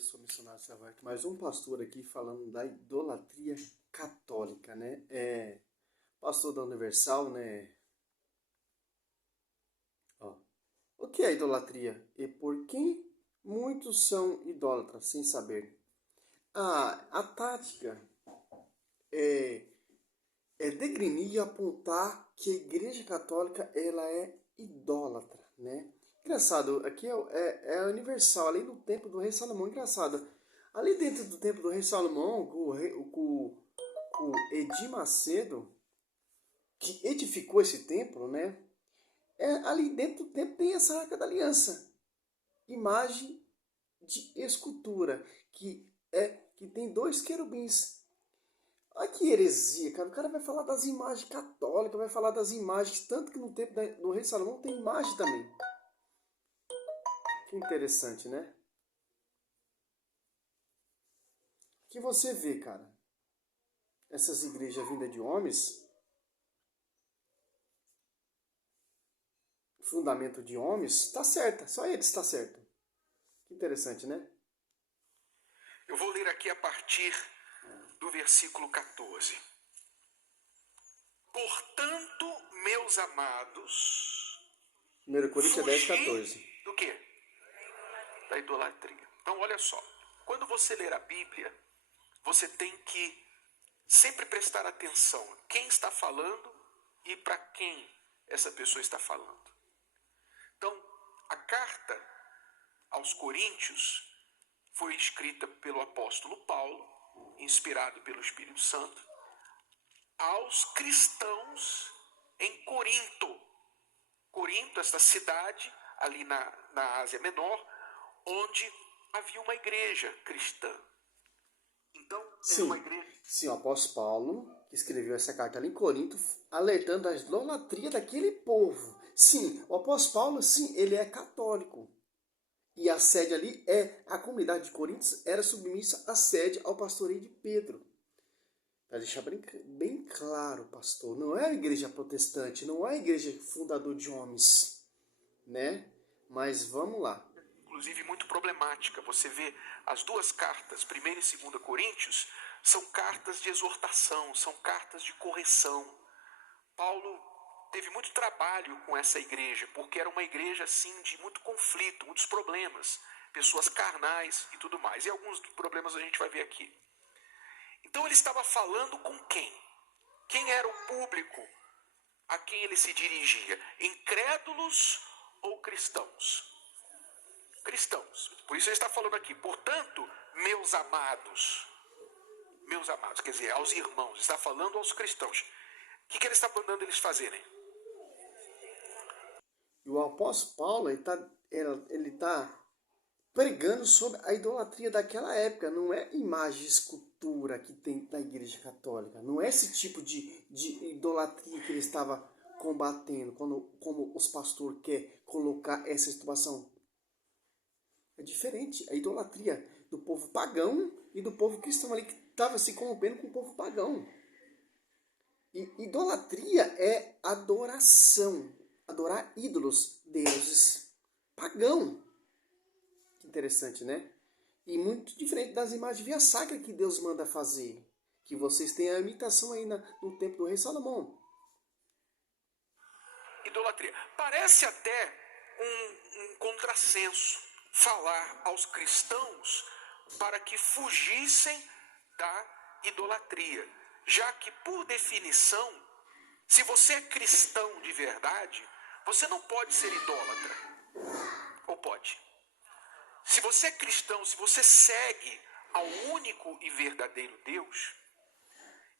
dia, sou missionário Salvador. Mais um pastor aqui falando da idolatria católica, né? Pastor da Universal, né? Ó, o que é idolatria e por que muitos são idólatras sem saber? A tática é, é degrinir e apontar que a Igreja Católica ela é idólatra, né? Engraçado, aqui é a Universal, ali no templo do rei Salomão. Engraçado, ali dentro do templo do rei Salomão, o Edir Macedo, que edificou esse templo, né? Ali dentro do templo tem essa Arca da Aliança, imagem de escultura, que tem dois querubins. Olha que heresia, cara. O cara vai falar das imagens católicas, vai falar das imagens, tanto que no tempo do rei Salomão tem imagem também. Que interessante, né? Que você vê, cara, essas igrejas vindas de homens, fundamento de homens, tá certa, só eles tá certo. Que interessante, né? Eu vou ler aqui a partir do versículo 14. Portanto, meus amados, 1 Coríntios 10, fugir 14. do quê? Da idolatria. Então, olha só. Quando você ler a Bíblia, você tem que sempre prestar atenção a quem está falando e para quem essa pessoa está falando. Então, a carta aos Coríntios foi escrita pelo apóstolo Paulo, inspirado pelo Espírito Santo, aos cristãos em Corinto. Corinto, esta cidade ali na Ásia Menor, onde havia uma igreja cristã. Então, era uma igreja. Sim, o apóstolo Paulo, que escreveu essa carta ali em Corinto, alertando a idolatria daquele povo. Sim, o apóstolo Paulo, sim, ele é católico. E a sede ali a comunidade de Corinto era submissa à sede ao pastoreio de Pedro. Para deixar bem claro, pastor, não é a igreja protestante, não é a igreja fundador de homens, né? Mas vamos lá. Inclusive muito problemática. Você vê as duas cartas, 1 e 2 Coríntios, são cartas de exortação, são cartas de correção. Paulo teve muito trabalho com essa igreja, porque era uma igreja assim de muito conflito, muitos problemas, pessoas carnais e tudo mais. E alguns problemas a gente vai ver aqui. Então ele estava falando com quem? Quem era o público a quem ele se dirigia? Incrédulos ou cristãos? Cristãos. Por isso ele está falando aqui, portanto, meus amados, quer dizer, aos irmãos, está falando aos cristãos. O que ele está mandando eles fazerem? E o apóstolo Paulo, ele tá pregando sobre a idolatria daquela época. Não é imagem, escultura que tem da igreja católica. Não é esse tipo de idolatria que ele estava combatendo, como os pastores querem colocar essa situação. É diferente. A idolatria do povo pagão e do povo cristão ali que estava se corrompendo com o povo pagão. E idolatria é adoração. Adorar ídolos, deuses pagão. Que interessante, né? E muito diferente das imagens via sacra que Deus manda fazer. Que vocês têm a imitação aí no templo do rei Salomão. Idolatria. Parece até um contrassenso falar aos cristãos para que fugissem da idolatria. Já que, por definição, se você é cristão de verdade, você não pode ser idólatra. Ou pode? Se você é cristão, se você segue ao único e verdadeiro Deus,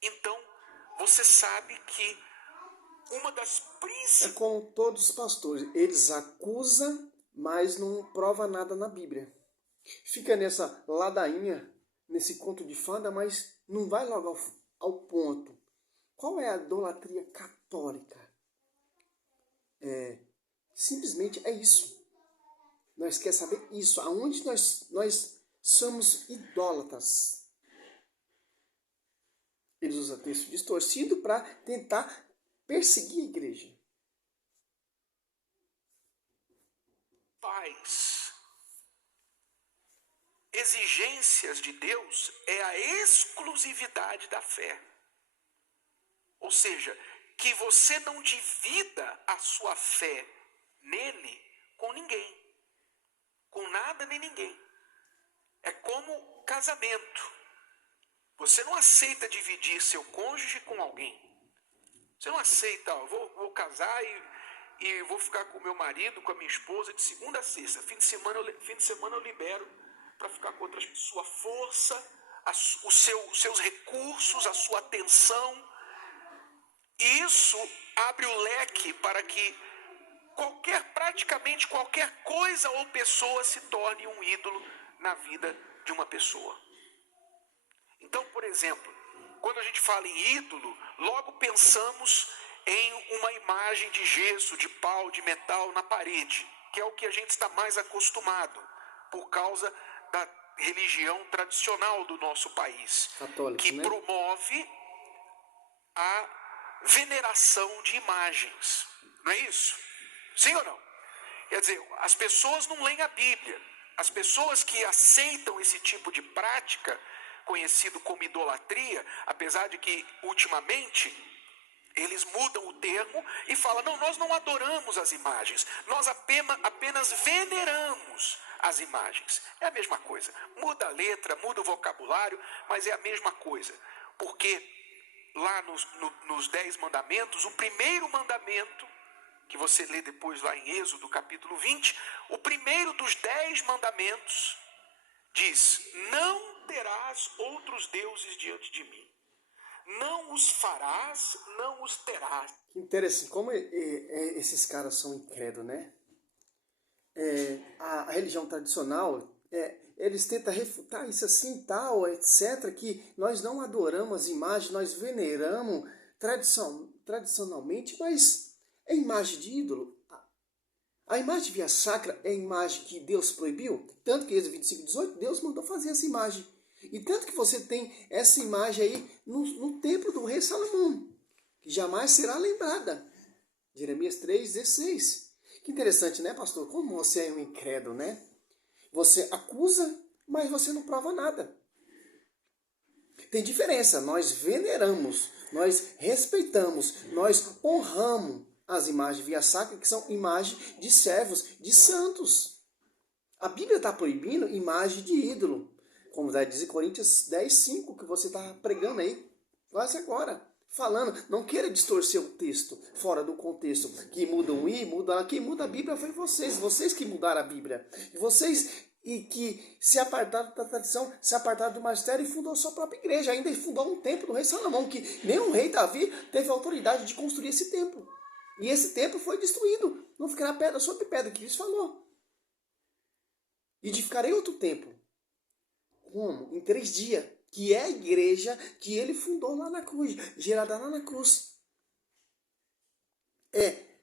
então você sabe que uma das principais... É como todos os pastores, eles acusam, mas não prova nada na Bíblia. Fica nessa ladainha, nesse conto de fada, mas não vai logo ao ponto. Qual é a idolatria católica? Simplesmente é isso. Nós queremos saber isso. Aonde nós somos idólatras? Eles usam texto distorcido para tentar perseguir a igreja. exigências de Deus é a exclusividade da fé. Ou seja, que você não divida a sua fé nele com ninguém, com nada nem ninguém. É como casamento. Você não aceita dividir seu cônjuge com alguém. Você não aceita, vou casar e vou ficar com o meu marido, com a minha esposa de segunda a sexta. Fim de semana eu libero para ficar com outras pessoas. Sua força, os seus recursos, a sua atenção. E isso abre o leque para que praticamente qualquer coisa ou pessoa se torne um ídolo na vida de uma pessoa. Então, por exemplo, quando a gente fala em ídolo, logo pensamos em uma imagem de gesso, de pau, de metal na parede, que é o que a gente está mais acostumado por causa da religião tradicional do nosso país, católico, que né? promove a veneração de imagens. Não é isso? Sim ou não? Quer dizer, as pessoas não leem a Bíblia. As pessoas que aceitam esse tipo de prática, conhecido como idolatria, apesar de que ultimamente eles mudam o termo e falam, não, nós não adoramos as imagens, nós apenas veneramos as imagens. É a mesma coisa. Muda a letra, muda o vocabulário, mas é a mesma coisa. Porque lá nos 10 mandamentos, o primeiro mandamento, que você lê depois lá em Êxodo capítulo 20, o primeiro dos 10 mandamentos diz, não terás outros deuses diante de mim. Não os farás, não os terás. Que interessante, como esses caras são incrédulos, né? A religião tradicional, eles tentam refutar isso assim, tal, etc., que nós não adoramos as imagens, nós veneramos tradicionalmente, mas é imagem de ídolo. A imagem via sacra é a imagem que Deus proibiu, tanto que Êxodo 25:18, Deus mandou fazer essa imagem. E tanto que você tem essa imagem aí no templo do rei Salomão, que jamais será lembrada. Jeremias 3:16. Que interessante, né, pastor? Como você é um incrédulo, né? Você acusa, mas você não prova nada. Tem diferença. Nós veneramos, nós respeitamos, nós honramos as imagens via sacra, que são imagens de servos, de santos. A Bíblia está proibindo imagem de ídolo. Como diz em Coríntios 10:5, que você está pregando aí, quase agora. Falando, não queira distorcer o texto fora do contexto, que muda um i, muda a. Quem muda a Bíblia foi vocês que mudaram a Bíblia. E vocês que se apartaram da tradição, se apartaram do magistério e fundou sua própria igreja. Ainda fundou um templo do rei Salomão, que nem o rei Davi teve a autoridade de construir esse templo. E esse templo foi destruído. Não ficará pedra sobre pedra, que Cristo falou. Edificarei outro templo. Como? Em 3 dias. Que é a igreja que ele fundou lá na cruz, gerada lá na cruz.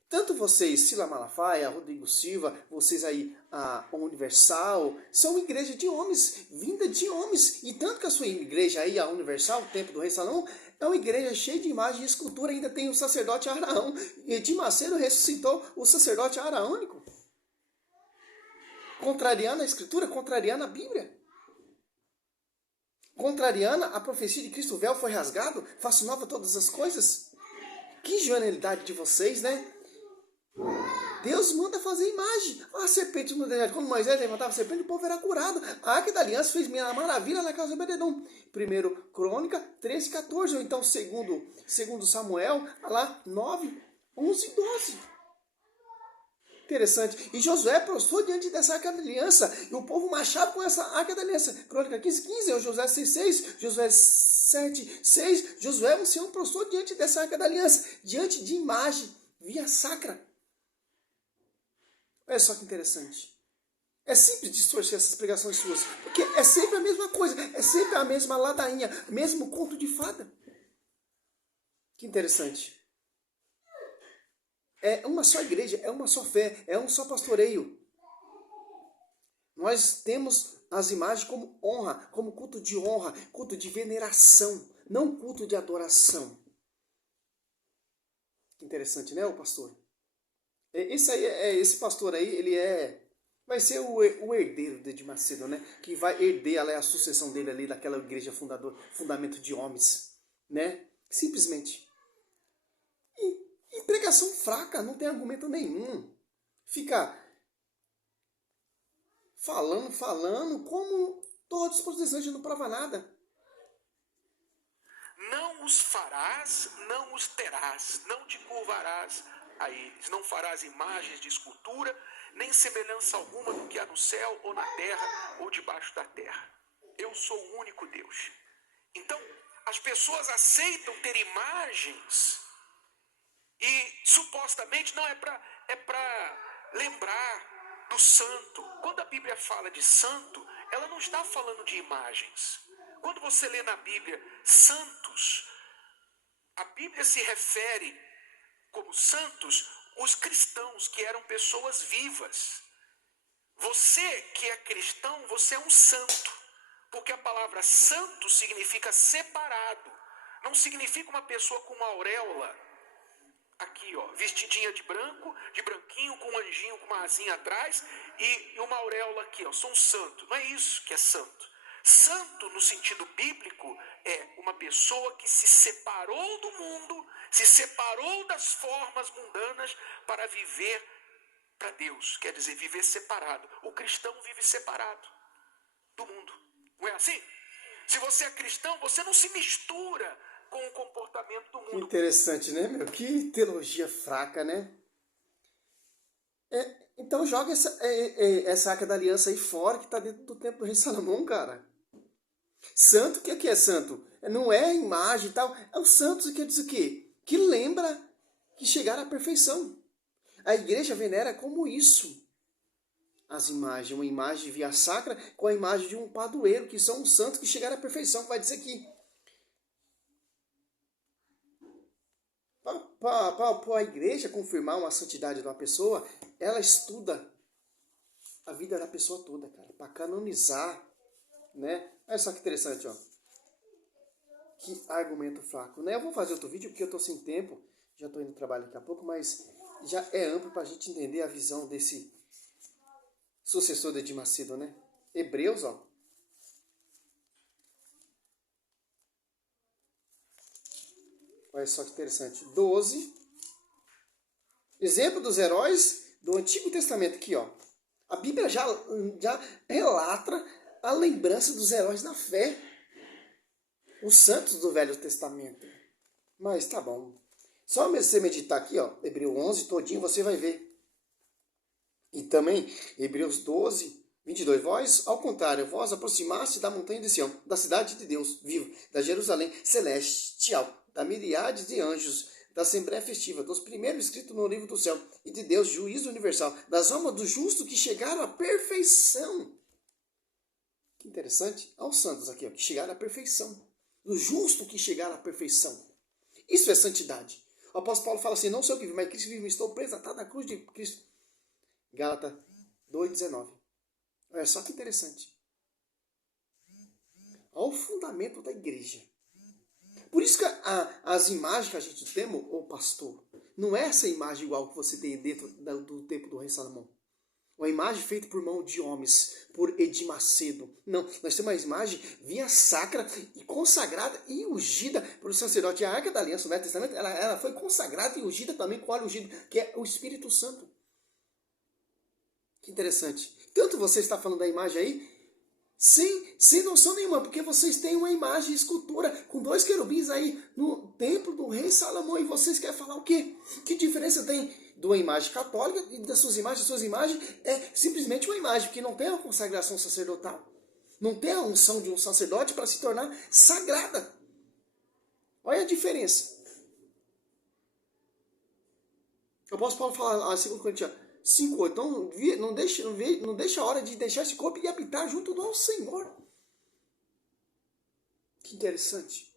Tanto vocês, Sila Malafaia, Rodrigo Silva, vocês aí, a Universal, são igreja de homens, vinda de homens. E tanto que a sua igreja aí, a Universal, o Templo do Rei Salomão, é uma igreja cheia de imagem e escultura. Ainda tem o sacerdote Araão. E Edir Macedo ressuscitou o sacerdote araônico. Contrariando a Escritura, contrariando a Bíblia. Contrariana, a profecia de Cristo, o véu foi rasgado, faço nova todas as coisas. Que genialidade de vocês, né? Deus manda fazer imagem. A serpente no deserto, quando Moisés levantava a serpente, o povo era curado. A Arca da Aliança fez minha maravilha na casa de Obededom. 1 Crônica 13:14, ou então segundo Samuel, lá 9:11-12. Interessante. E Josué prostrou diante dessa Arca da Aliança. E o povo marchava com essa Arca da Aliança. Crônica 15:15, ou Josué 6:6, Josué 7:6. Josué, o Senhor prostrou diante dessa Arca da Aliança. Diante de imagem, via sacra. Olha só que interessante. É simples distorcer essas pregações suas. Porque é sempre a mesma coisa. É sempre a mesma ladainha. Mesmo conto de fada. Que interessante. É uma só igreja, é uma só fé, é um só pastoreio. Nós temos as imagens como honra, como culto de honra, culto de veneração, não culto de adoração. Que interessante, né, o pastor? Esse pastor aí, ele é vai ser o herdeiro de Macedo, né? Que vai herder a sucessão dele ali daquela igreja fundamento de homens, né? Simplesmente. E pregação fraca, não tem argumento nenhum. Fica falando, como todos os protestantes não prova nada. Não os farás, não os terás, não te curvarás a eles. Não farás imagens de escultura, nem semelhança alguma do que há no céu, ou na terra, ou debaixo da terra. Eu sou o único Deus. Então, as pessoas aceitam ter imagens e supostamente não é para lembrar do santo. Quando a Bíblia fala de santo, ela não está falando de imagens. Quando você lê na Bíblia santos, a Bíblia se refere como santos os cristãos, que eram pessoas vivas. Você que é cristão, você é um santo, porque a palavra santo significa separado. Não significa uma pessoa com uma auréola aqui, ó, vestidinha de branco, de branquinho, com um anjinho com uma asinha atrás e uma auréola aqui, ó. Sou um santo. Não é isso que é santo. Santo, no sentido bíblico, é uma pessoa que se separou do mundo, se separou das formas mundanas para viver para Deus. Quer dizer, viver separado. O cristão vive separado do mundo. Não é assim? Se você é cristão, você não se mistura com o comportamento do mundo. Interessante, né, meu? Que teologia fraca, né? Então joga essa arca da aliança aí fora, que tá dentro do templo do rei Salomão, cara. Santo, o que é santo? Não é imagem e tal. É o santo que diz o quê? Que lembra que chegaram à perfeição. A igreja venera como isso. As imagens, uma imagem via sacra com a imagem de um padroeiro, que são os santos que chegaram à perfeição. Vai dizer que para a igreja confirmar uma santidade de uma pessoa, ela estuda a vida da pessoa toda, cara, para canonizar, né? Olha só que interessante, ó. Que argumento fraco, né? Eu vou fazer outro vídeo porque eu tô sem tempo, já tô indo no trabalho daqui a pouco, mas já é amplo para a gente entender a visão desse sucessor de Macedo, né? Hebreus, ó. Olha só que interessante. 12. Exemplo dos heróis do Antigo Testamento aqui, ó. A Bíblia já relata a lembrança dos heróis na fé. Os santos do Velho Testamento. Mas tá bom. Só você meditar aqui, ó, Hebreus 11 todinho, você vai ver. E também Hebreus 12, 22. Vós, ao contrário, vós aproximaste da montanha de Sião, da cidade de Deus vivo, da Jerusalém celestial, da miríade de anjos, da Assembleia Festiva, dos primeiros escritos no livro do céu, e de Deus, juízo universal, das almas do justo que chegaram à perfeição. Que interessante. Aos santos aqui, ó, que chegaram à perfeição. Do justo que chegaram à perfeição. Isso é santidade. O apóstolo Paulo fala assim, não sou eu que vivo, mas Cristo vive, estou preso atado na cruz de Cristo. Gálatas 2,19. Olha só que interessante. Olha o fundamento da igreja. Por isso que as imagens que a gente tem, ô pastor, não é essa imagem igual que você tem dentro do templo do rei Salomão. Uma imagem feita por mão de homens, por Edir Macedo. Não, nós temos uma imagem via sacra e consagrada e ungida pelo sacerdote. A Arca da Aliança, o Velho Testamento, ela foi consagrada e ungida também com óleo ungido, que é o Espírito Santo. Que interessante. Tanto você está falando da imagem aí, sem noção nenhuma, porque vocês têm uma imagem escultura com 2 querubins aí no templo do rei Salomão, e vocês querem falar o quê? Que diferença tem de uma imagem católica e das suas imagens? As suas imagens é simplesmente uma imagem, que não tem a consagração sacerdotal. Não tem a unção de um sacerdote para se tornar sagrada. Olha a diferença. O apóstolo Paulo fala, a 2 Coríntios 5, então não deixa a hora de deixar esse corpo e habitar junto do Senhor. Que interessante.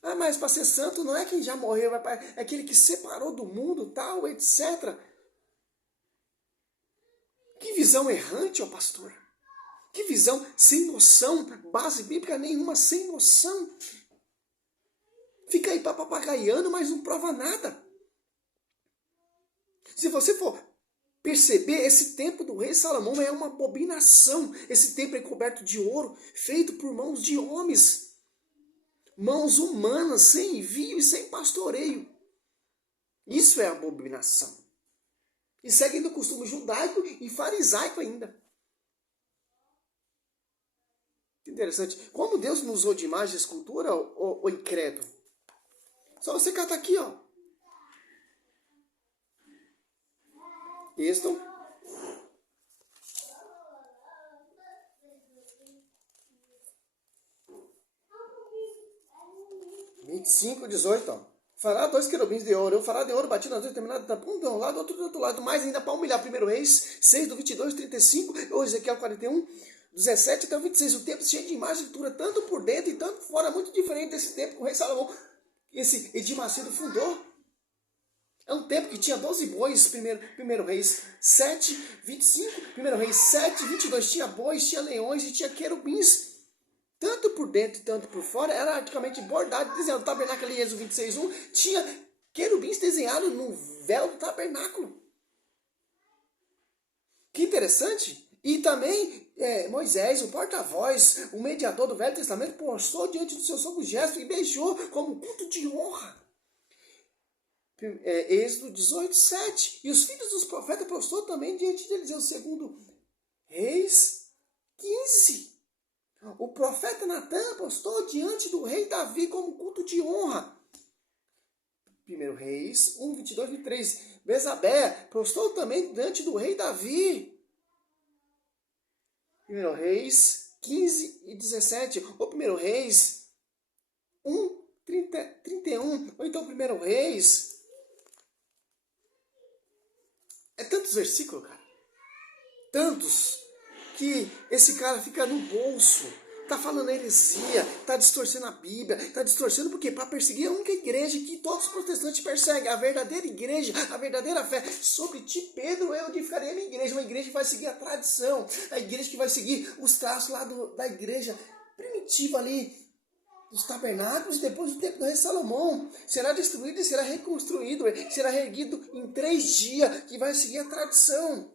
Ah, mas para ser santo não é quem já morreu, é aquele que separou do mundo, tal, etc. Que visão errante, ó pastor. Que visão sem noção, base bíblica nenhuma, sem noção. Fica aí papagaiando, mas não prova nada. Se você for perceber, esse templo do rei Salomão é uma abominação. Esse templo é coberto de ouro, feito por mãos de homens. Mãos humanas, sem envio e sem pastoreio. Isso é abominação. E seguem do costume judaico e farisaico ainda. Interessante. Como Deus nos usou de imagem e escultura, o incrédulo? Só você catar aqui, ó. Êxodo 25:18, ó. Fará 2 querubins de ouro, fará de ouro batido nas duas determinadas, um de um lado, outro do outro lado, mais ainda para humilhar. 1 Reis 6, do 22, 35, ou Ezequiel 41, 17 até o 26. O templo cheio de imagem e cultura, tanto por dentro e tanto por fora, muito diferente desse templo que o rei Salomão, esse Edir Macedo, fundou. É um templo que tinha 12 bois, 1 Reis 7, 25, 1 Reis 7, 22, tinha bois, tinha leões e tinha querubins. Tanto por dentro e tanto por fora, era praticamente bordado, desenhado. O tabernáculo ali, Êxodo 26:1, tinha querubins desenhados no véu do tabernáculo. Que interessante. E também Moisés, o porta-voz, o mediador do Velho Testamento, postou diante do seu sogro Jetro e beijou como culto de honra. Êxodo 18:7. E os filhos dos profetas postou também diante de Eliseu, segundo Reis 15. O profeta Natan postou diante do rei Davi como culto de honra. 1 Reis 1, 22, 23. Bezabé postou também diante do rei Davi. 1 Reis 15 e 17. Ou 1 Reis 1, 31. Ou então 1 Reis. É tantos versículos, cara. Tantos. Que esse cara fica no bolso. Tá falando heresia. Tá distorcendo a Bíblia. Tá distorcendo por quê? Para perseguir a única igreja que todos os protestantes perseguem. A verdadeira igreja. A verdadeira fé. Sobre ti, Pedro, eu edificarei a minha igreja. Uma igreja que vai seguir a tradição. A igreja que vai seguir os traços lá da igreja primitiva ali. Dos tabernáculos, e depois do tempo do rei Salomão. Será destruído e será reconstruído. Será reerguido em 3 dias. Que vai seguir a tradição.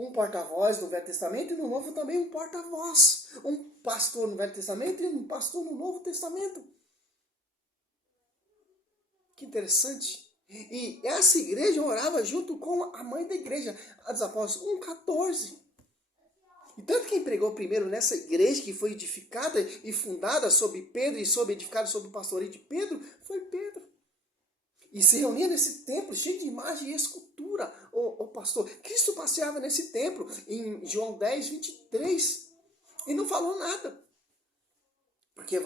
Um porta-voz no Velho Testamento e no Novo também um porta-voz. Um pastor no Velho Testamento e um pastor no Novo Testamento. Que interessante. E essa igreja orava junto com a mãe da igreja, a dos Apóstolos 1:14. E tanto quem pregou primeiro nessa igreja que foi edificada e fundada sobre Pedro e edificada sobre o pastoreio de Pedro, foi Pedro. E se reunia nesse templo cheio de imagem e escultura, o pastor. Cristo passeava nesse templo em João 10, 23. E não falou nada. Porque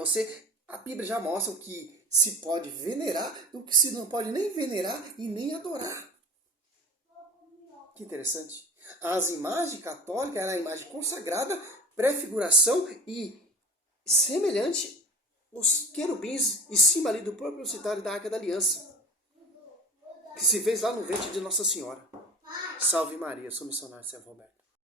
a Bíblia já mostra o que se pode venerar, o que se não pode nem venerar e nem adorar. Que interessante. As imagens católicas eram a imagem consagrada, prefiguração e semelhante os querubins em cima ali do próprio citário da Arca da Aliança. Que se fez lá no ventre de Nossa Senhora. Salve Maria, sou missionário Sérgio Roberto.